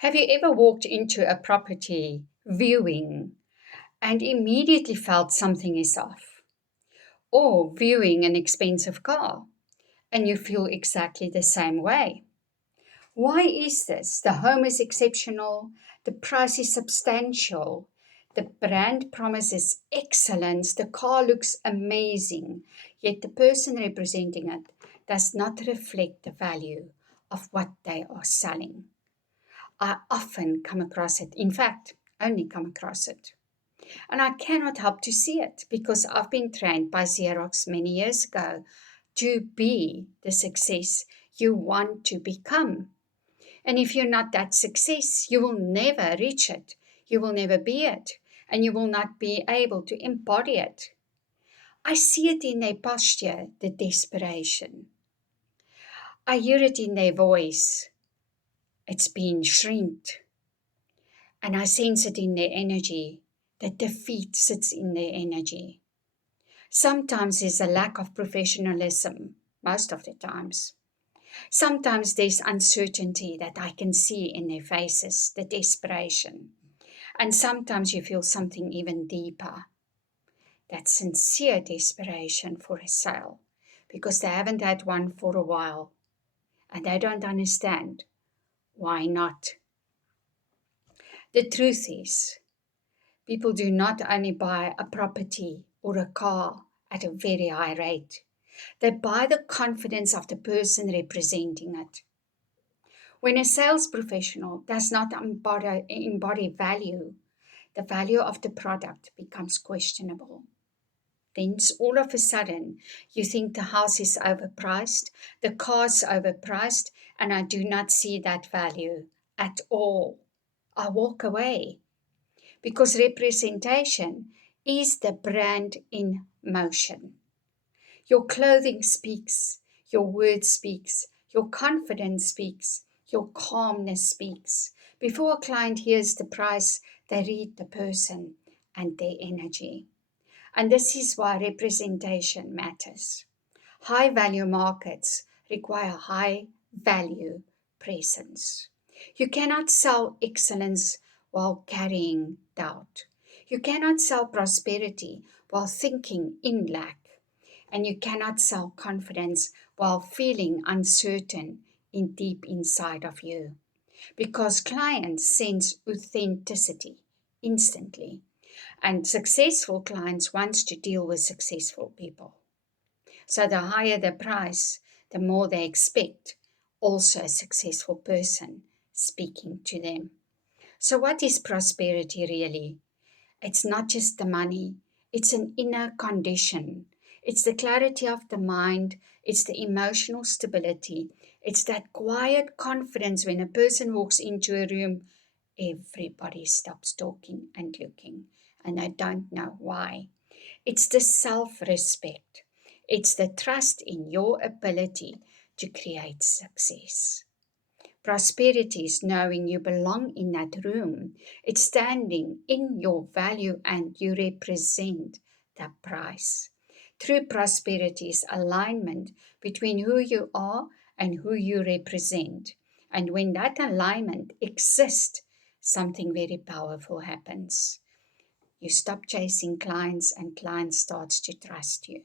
Have you ever walked into a property viewing and immediately felt something is off? Or viewing an expensive car and you feel exactly the same way? Why is this? The home is exceptional, the price is substantial, the brand promises excellence, the car looks amazing, yet the person representing it does not reflect the value of what they are selling. I often come across it. In fact, only come across it. And I cannot help to see it because I've been trained by Xerox many years ago to be the success you want to become. And if you're not that success, you will never reach it. You will never be it. And you will not be able to embody it. I see it in their posture, the desperation. I hear it in their voice. It's been shrinked. And I sense it in their energy. The defeat sits in their energy. Sometimes there's a lack of professionalism, most of the times. Sometimes there's uncertainty that I can see in their faces, the desperation. And sometimes you feel something even deeper, that sincere desperation for a sale, because they haven't had one for a while, and they don't understand why not. The truth is, people do not only buy a property or a car at a very high rate. They buy the confidence of the person representing it. When a sales professional does not embody value, the value of the product becomes questionable. Then all of a sudden, you think the house is overpriced, the car's overpriced, and I do not see that value at all. I walk away. Because representation is the brand in motion. Your clothing speaks, your word speaks, your confidence speaks, your calmness speaks. Before a client hears the price, they read the person and their energy. And this is why representation matters. High value markets require high value presence. You cannot sell excellence while carrying doubt. You cannot sell prosperity while thinking in lack. And you cannot sell confidence while feeling uncertain in deep inside of you. Because clients sense authenticity instantly. And successful clients want to deal with successful people. So the higher the price, the more they expect also a successful person speaking to them. So what is prosperity really? It's not just the money, it's an inner condition. It's the clarity of the mind, it's the emotional stability, it's that quiet confidence when a person walks into a room, everybody stops talking and looking, and I don't know why. It's the self-respect. It's the trust in your ability to create success. Prosperity is knowing you belong in that room. It's standing in your value and you represent the price. True prosperity is alignment between who you are and who you represent. And when that alignment exists, something very powerful happens. You stop chasing clients and clients starts to trust you.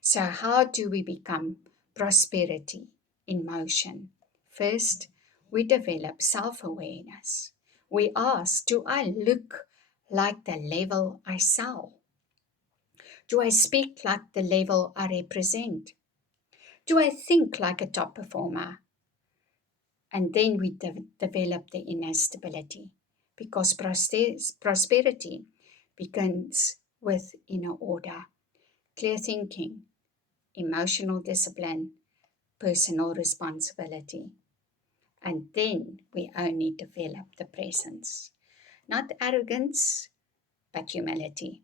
So how do we become prosperity in motion? First, we develop self-awareness. We ask, do I look like the level I sell? Do I speak like the level I represent? Do I think like a top performer? And then we develop the inner stability because prosperity begins with inner order, clear thinking, emotional discipline, personal responsibility. And then we only develop the presence. Not arrogance, but humility.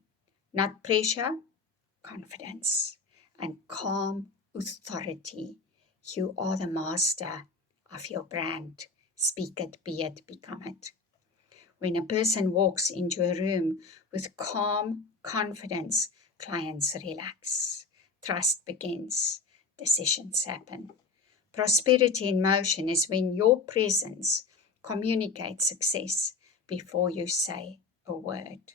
Not pressure, confidence. And calm authority. You are the master of your brand. Speak it, be it, become it. When a person walks into a room with calm confidence, clients relax. Trust begins. Decisions happen. Prosperity in motion is when your presence communicate success before you say a word.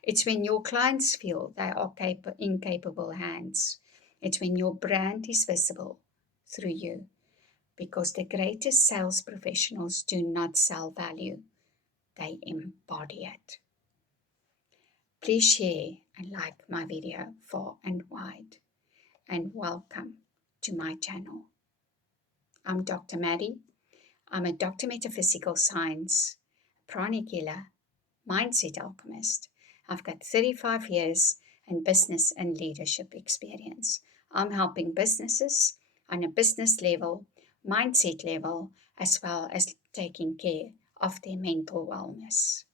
It's when your clients feel they are in capable hands. It's when your brand is visible through you, because the greatest sales professionals do not sell value, they embody it. Please share and like my video far and wide, and welcome to my channel. I'm Dr. Maddie. I'm a Dr. Metaphysical Science, pranic healer, mindset alchemist. I've got 35 years in business and leadership experience. I'm helping businesses on a business level, mindset level, as well as taking care of their mental wellness.